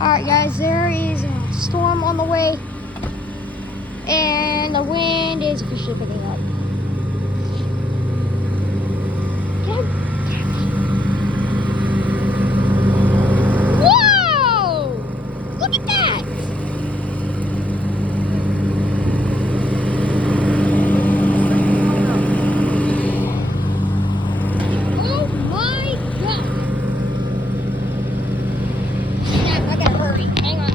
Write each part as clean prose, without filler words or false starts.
Alright guys, there is a storm on the way, and the wind is officially picking up. Whoa! Look at that! Oh my god! Snap, I gotta hurry. Hang on.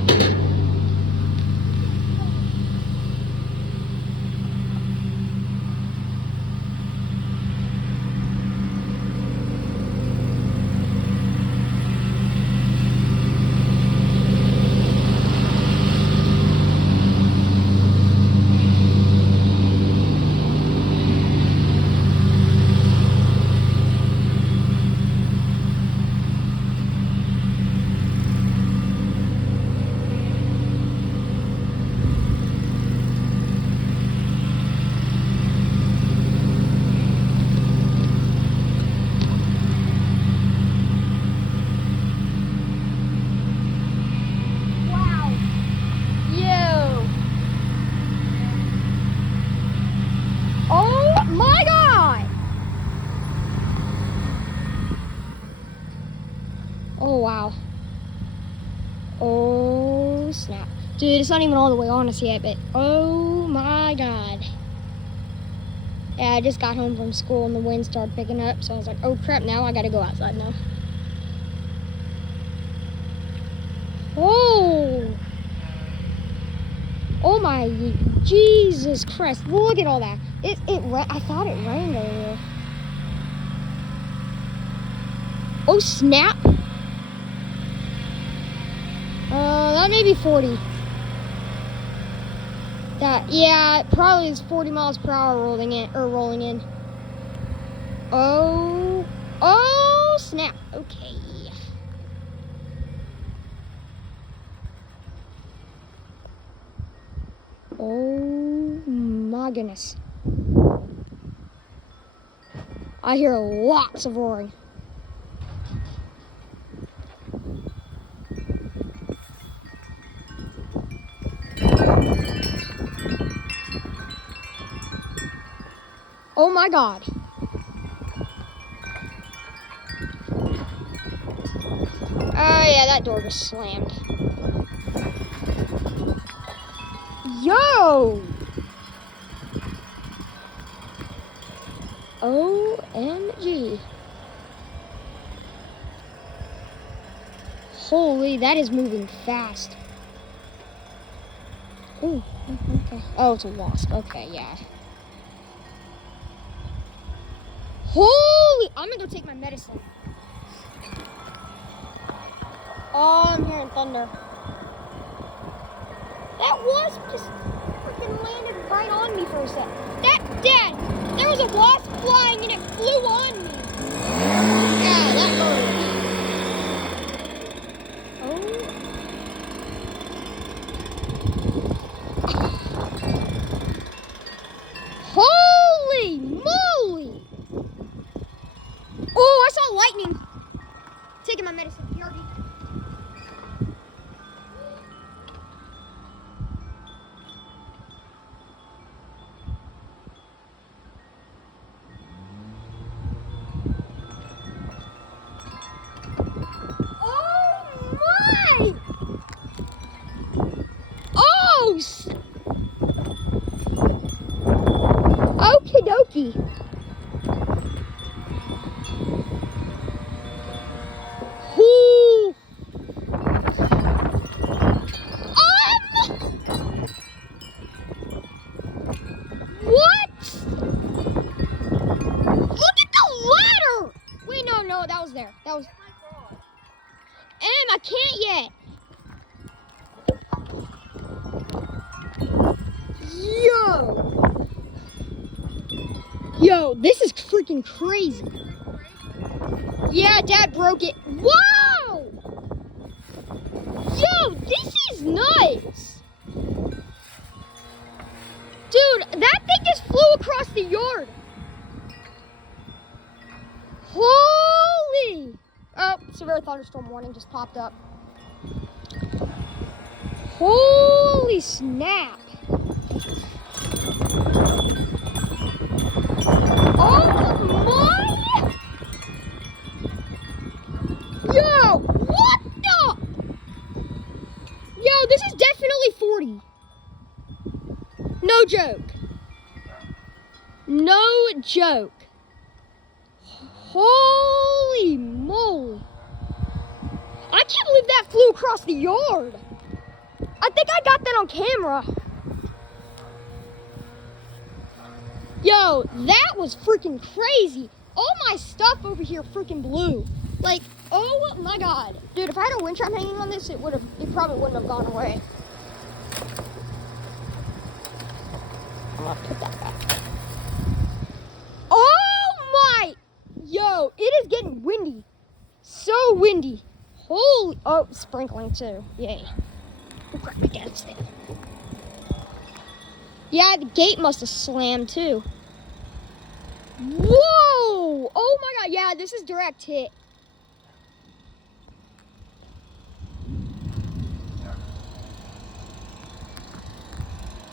Oh my god! Oh wow. Oh snap. Dude, it's not even all the way on us yet, but oh my god. Yeah, I just got home from school and the wind started picking up, so I was like, oh crap, now I gotta go outside now. Oh! Oh my Jesus Christ, look at all that. I thought it rained earlier. Oh snap. That may be 40. Yeah, it probably is 40 miles per hour rolling in. Oh snap. Okay. Oh my goodness. I hear lots of roaring. Oh my god. Oh yeah, that door just slammed. Yo! OMG. Holy, that is moving fast. Ooh, okay. Oh, it's a wasp. Okay, yeah. Holy, I'm gonna go take my medicine. Oh, I'm hearing thunder. That wasp just freaking landed right on me for a sec. Dad, there was a wasp flying and it flew on me. Yeah, that hurt. Oh. Holy moly! Oh, I saw lightning. Taking my medicine. PRD. Okie dokie. What? Look at the ladder! Wait, no, that was there. That was. I can't yet. Yo, this is freaking crazy. Yeah, Dad broke it. Whoa! Yo, this is nuts. Dude, that thing just flew across the yard. Holy! Oh, severe thunderstorm warning just popped up. Holy snap. Oh my! Yo, what the? Yo, this is definitely 40. No joke. No joke. Holy moly. I can't believe that flew across the yard. I think I got that on camera. Yo, that was freaking crazy. All my stuff over here freaking blew. Like, oh my God. Dude, if I had a wind chime hanging on this, it probably wouldn't have gone away. I'm gonna put that back. Oh my, yo, it is getting windy. So windy. Holy, oh, sprinkling too, yay. Oh crap, my dad's there. Yeah, the gate must have slammed too. Whoa, oh my God, yeah, this is direct hit.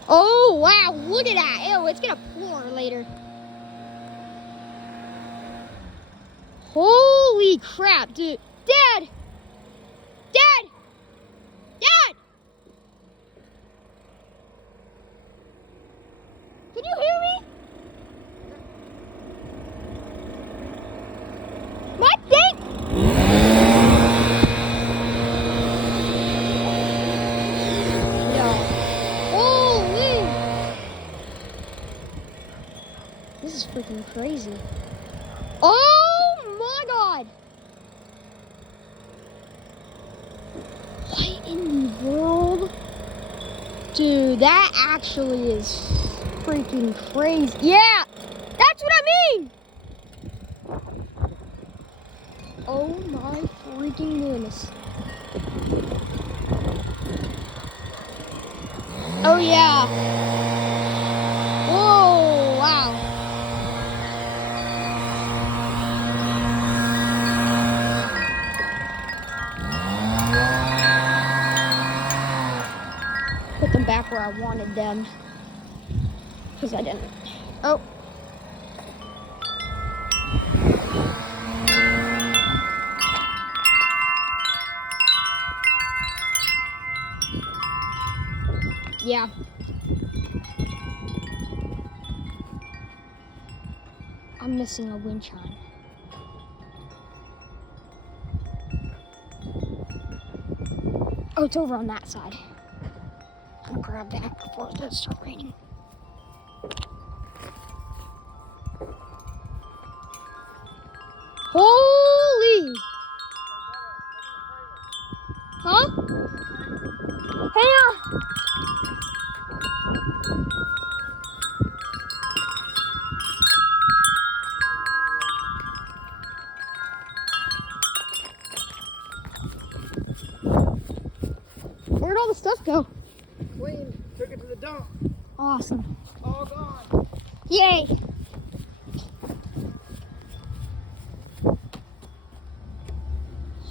Oh wow, look at that. Ew, it's gonna pour later. Holy crap, dude. Dad! Dad! Dad! Can you hear me? My thing! This is freaking crazy. Oh my God! What in the world? Dude, that actually is freaking crazy. Yeah! That's what I mean! Oh my freaking goodness. Oh yeah. Whoa, wow. Put them back where I wanted them. Because I didn't. Oh. Yeah. I'm missing a wind chime. Oh, it's over on that side. I'll grab that before it does start raining. Holy! Huh? Hang on! Where'd all the stuff go? Clean, took it to the dump. Awesome. All gone. Yay!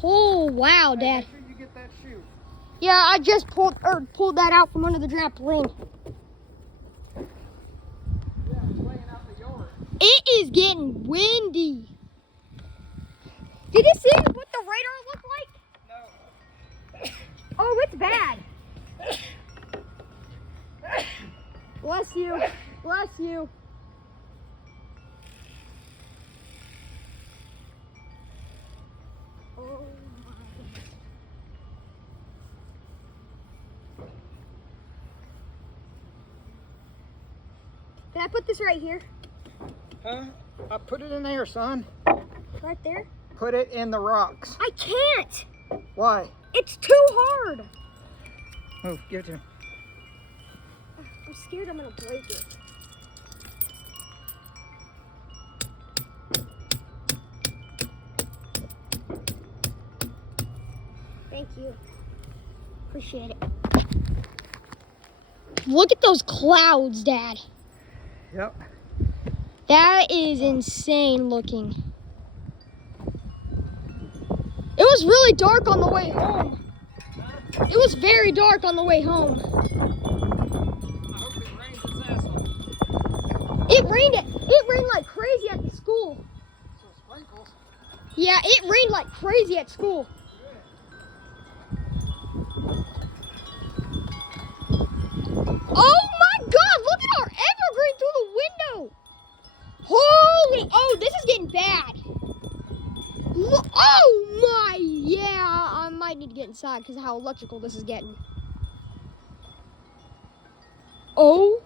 Oh wow, Dad. Make sure you get that shoe. Yeah, I just pulled that out from under the trampoline. Yeah, it's laying out the yard. It is getting windy. Did you see what the radar looked like? No. Oh, it's bad. Bless you. Bless you. Oh my goodness. Can I put this right here? Huh? I put it in there, son. Right there? Put it in the rocks. I can't. Why? It's too hard. Oh, give it to me. I'm scared I'm gonna break it. Thank you. Appreciate it. Look at those clouds, Dad. Yep. That is insane looking. It was really dark on the way home. Huh? It was very dark on the way home. I hope it rains its ass off. It rained like crazy at the school. So sprinkles. Yeah, it rained like crazy at school. Oh my God, look at our evergreen through the window. Holy, oh, this is getting bad. Oh my, yeah, I might need to get inside because of how electrical this is getting. Oh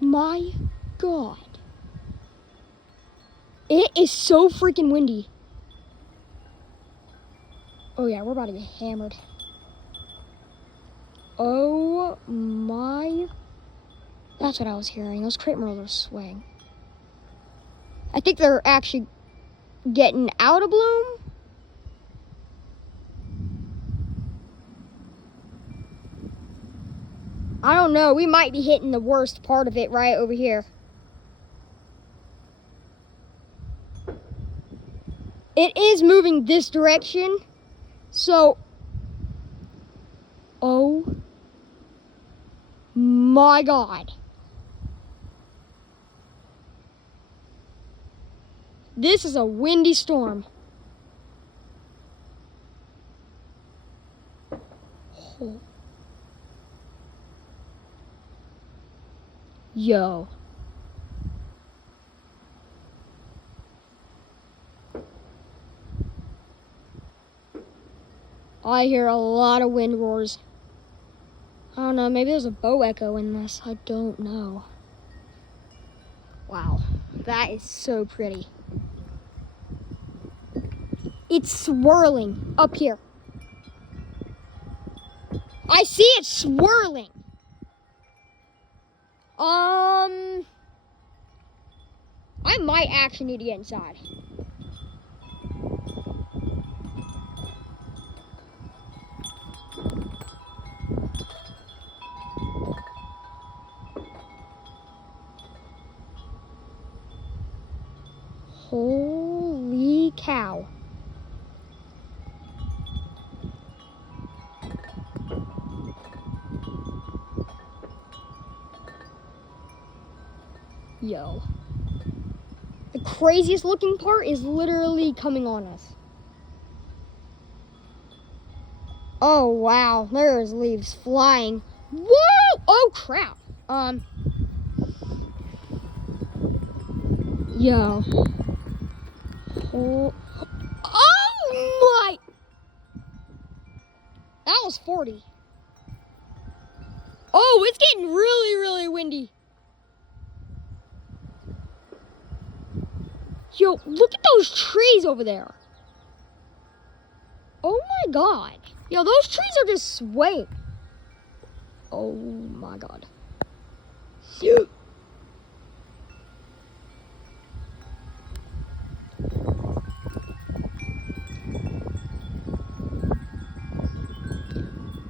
my God. It is so freaking windy. Oh yeah, we're about to get hammered. Oh my, that's what I was hearing. Those crepe myrtles are swaying. I think they're actually getting out of bloom. I don't know, we might be hitting the worst part of it right over here. It is moving this direction, so, oh my God. This is a windy storm. Oh. Yo. I hear a lot of wind roars. I don't know, maybe there's a bow echo in this. I don't know. Wow, that is so pretty. It's swirling up here. I see it swirling. I might actually need to get inside. Holy cow. Yo. The craziest looking part is literally coming on us. Oh wow, there's leaves flying. Whoa! Oh crap. Yo. Oh my! That was 40. Oh, it's getting really, really windy. Yo, look at those trees over there. Oh my God. Yo, those trees are just swaying. Oh my God.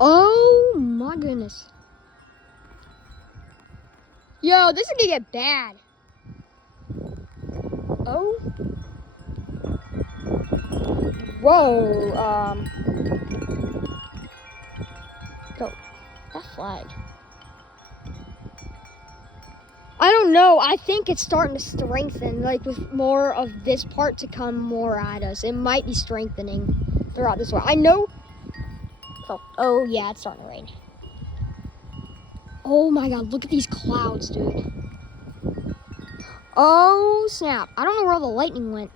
Oh my goodness. Yo, this is gonna get bad. Oh. Whoa. Go. That flag. I don't know. I think it's starting to strengthen, like with more of this part to come more at us. It might be strengthening throughout this way. I know. Oh yeah, it's starting to rain. Oh my God, look at these clouds, dude. Oh snap. I don't know where all the lightning went.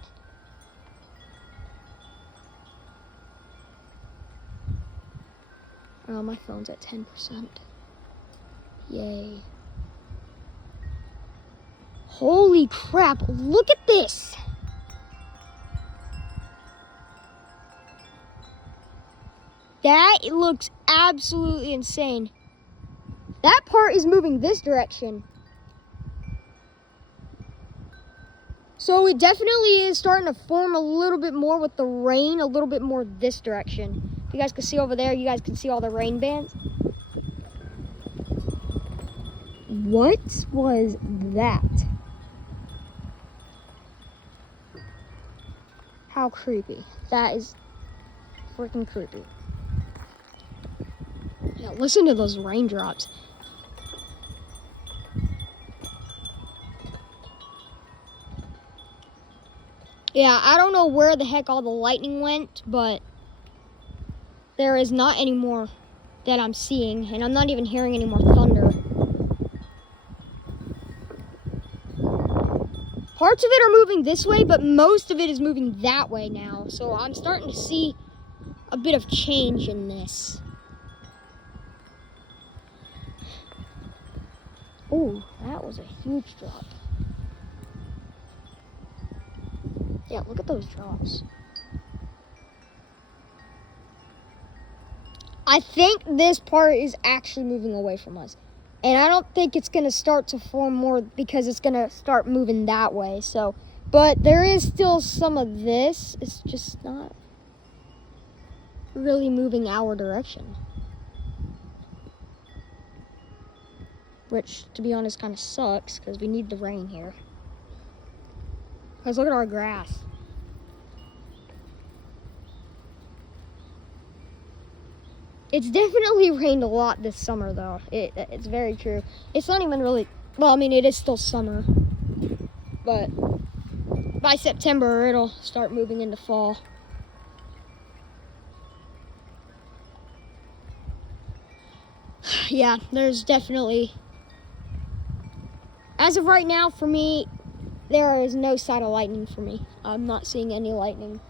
Oh, my phone's at 10%. Yay. Holy crap, look at this. That looks absolutely insane. That part is moving this direction. So it definitely is starting to form a little bit more with the rain, a little bit more this direction. If you guys can see over there, you guys can see all the rain bands. What was that? How creepy. That is freaking creepy. Yeah, listen to those raindrops. Yeah, I don't know where the heck all the lightning went, but there is not any more that I'm seeing, and I'm not even hearing any more thunder. Parts of it are moving this way, but most of it is moving that way now. So I'm starting to see a bit of change in this. Oh, that was a huge drop. Yeah, look at those drops. I think this part is actually moving away from us. And I don't think it's going to start to form more because it's going to start moving that way. So, but there is still some of this. It's just not really moving our direction. Which, to be honest, kind of sucks because we need the rain here. Because look at our grass. It's definitely rained a lot this summer, though. It's very true. It's not even really, well, I mean, it is still summer. But by September, it'll start moving into fall. Yeah, there's definitely, as of right now, for me, there is no sign of lightning for me. I'm not seeing any lightning.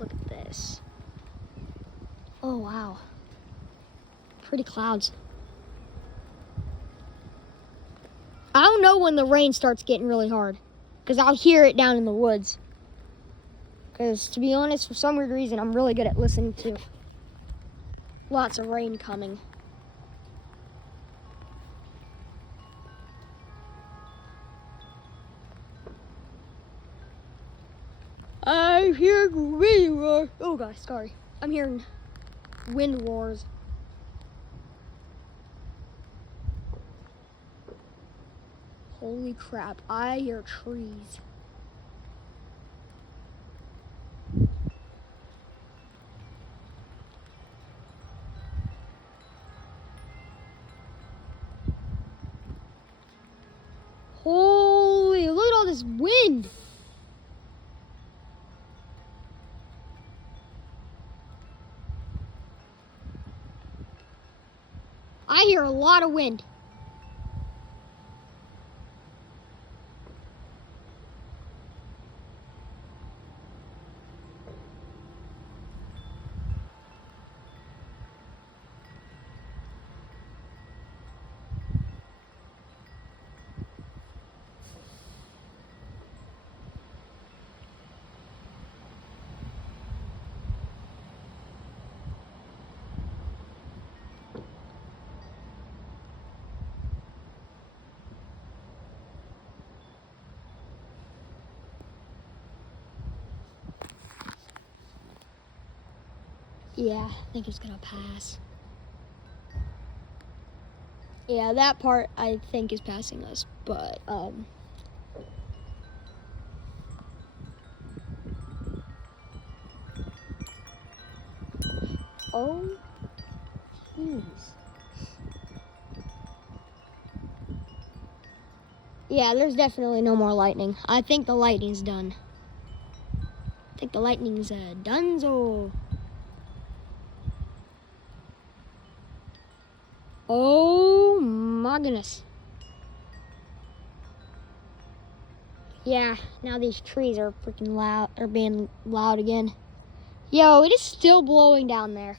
Look at this. Oh, wow. Pretty clouds. I don't know when the rain starts getting really hard, because I'll hear it down in the woods. Because, to be honest, for some weird reason, I'm really good at listening to lots of rain coming. I hear wind roar. Oh gosh, sorry. I'm hearing wind roars. Holy crap, I hear trees. Holy, look at all this wind. I hear a lot of wind. Yeah, I think it's gonna pass. Yeah, that part I think is passing us, but oh, jeez. Yeah, there's definitely no more lightning. I think the lightning's done. I think the lightning's donezo. Oh my goodness. Yeah, now these trees are freaking loud, are being loud again. Yo, it is still blowing down there.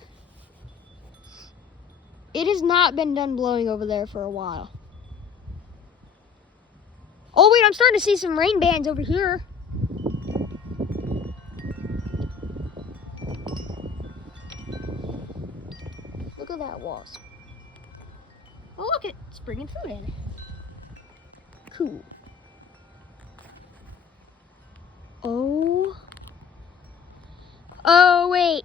It has not been done blowing over there for a while. Oh wait, I'm starting to see some rain bands over here. Look at that wasp. Oh look, it's bringing food in. Cool. Oh. Oh wait.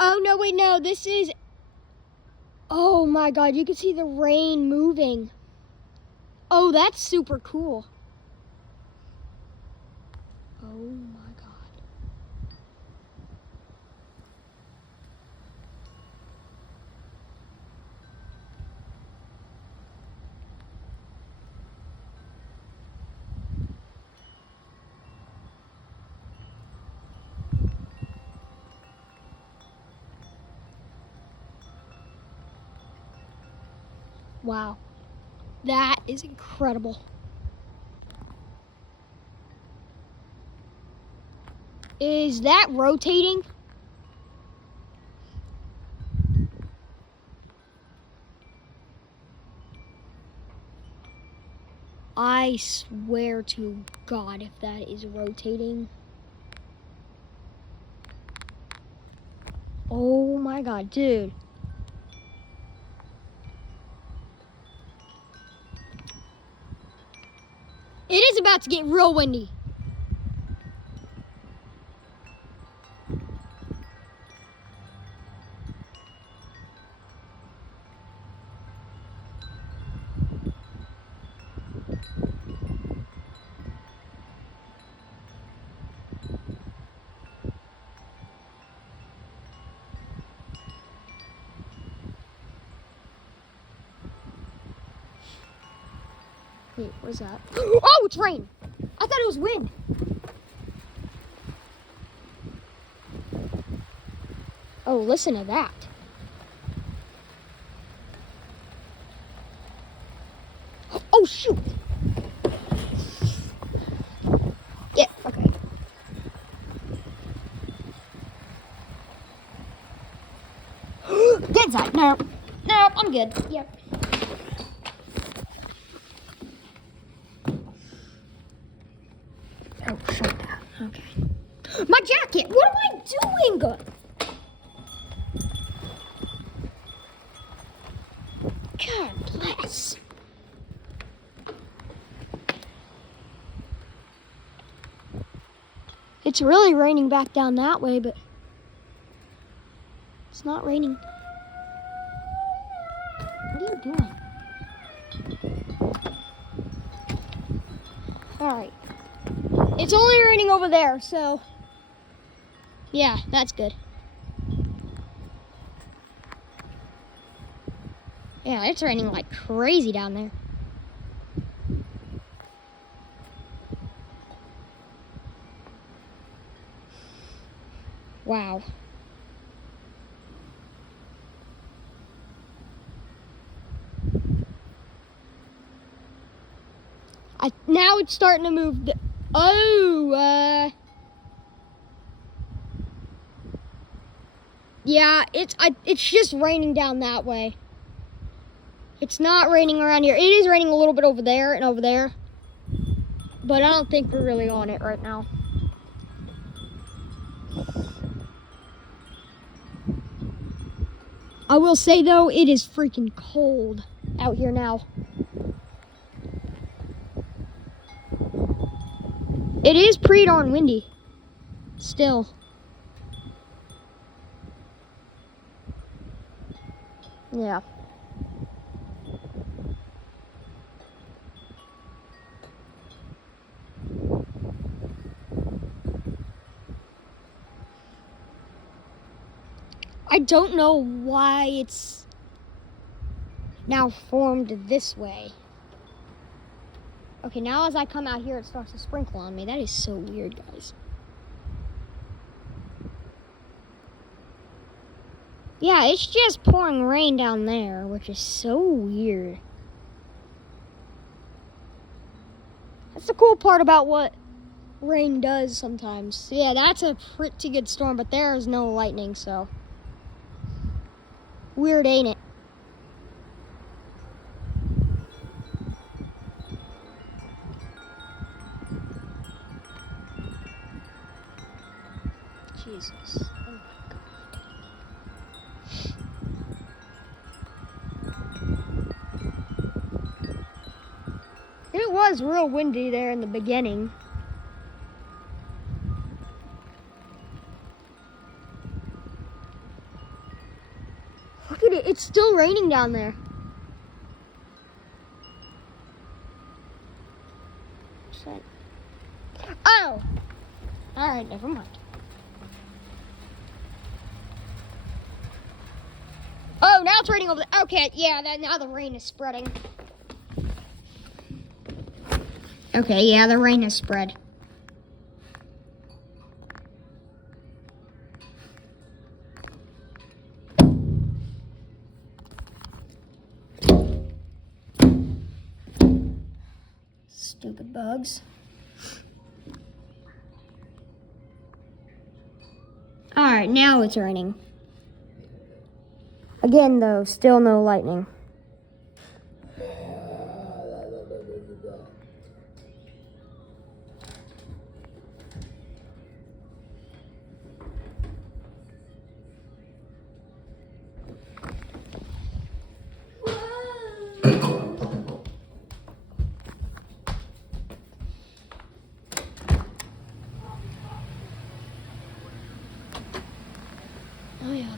Oh no, wait, no, this is, oh my God, you can see the rain moving. Oh, that's super cool. Oh my God. Wow. That is incredible. Is that rotating? I swear to God if that is rotating. Oh my God, dude. It is about to get real windy. Wait, what's that? Oh, it's rain. I thought it was wind. Oh, listen to that. Oh, shoot. Yeah, okay. Dead side. No, I'm good. Yep. Oh, shut that. Okay. My jacket. What am I doing? God bless. It's really raining back down that way, but it's not raining. What are you doing? All right. It's only raining over there, so yeah, that's good. Yeah, it's raining like crazy down there. Wow. Now it's starting to move. Yeah, it's just raining down that way. It's not raining around here. It is raining a little bit over there and over there, but I don't think we're really on it right now. I will say though, it is freaking cold out here now. It is pretty darn windy still. Yeah. I don't know why it's now formed this way. Okay, now as I come out here, it starts to sprinkle on me. That is so weird, guys. Yeah, it's just pouring rain down there, which is so weird. That's the cool part about what rain does sometimes. Yeah, that's a pretty good storm, but there is no lightning, so. Weird, ain't it? Jesus. Oh my God. It was real windy there in the beginning. Look at it, it's still raining down there. What's that? Oh! Alright, never mind. Oh, now it's raining over there. Okay, yeah, now the rain is spreading. Okay, yeah, the rain has spread. Stupid bugs. Alright, now it's raining. Again, though, still no lightning. Oh, yeah.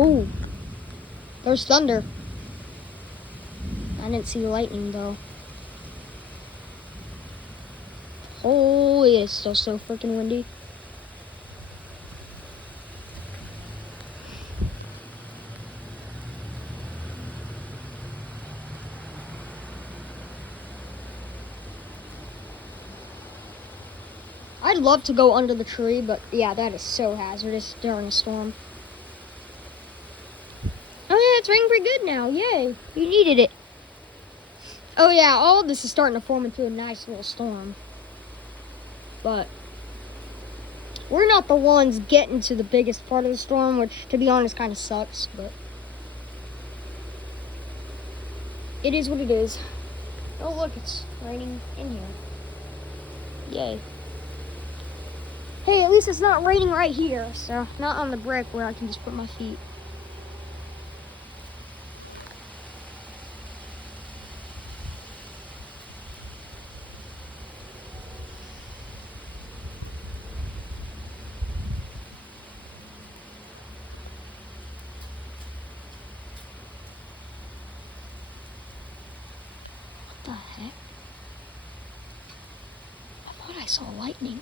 Oh, there's thunder. I didn't see lightning though. Holy, it's still so freaking windy. I'd love to go under the tree, but yeah, that is so hazardous during a storm. Oh yeah, it's raining pretty good now. Yay, you needed it. Oh yeah, all of this is starting to form into a nice little storm. But we're not the ones getting to the biggest part of the storm, which to be honest kind of sucks, but it is what it is. Oh look, it's raining in here. Yay. Hey, at least it's not raining right here, so not on the brick where I can just put my feet. What the heck? I thought I saw lightning.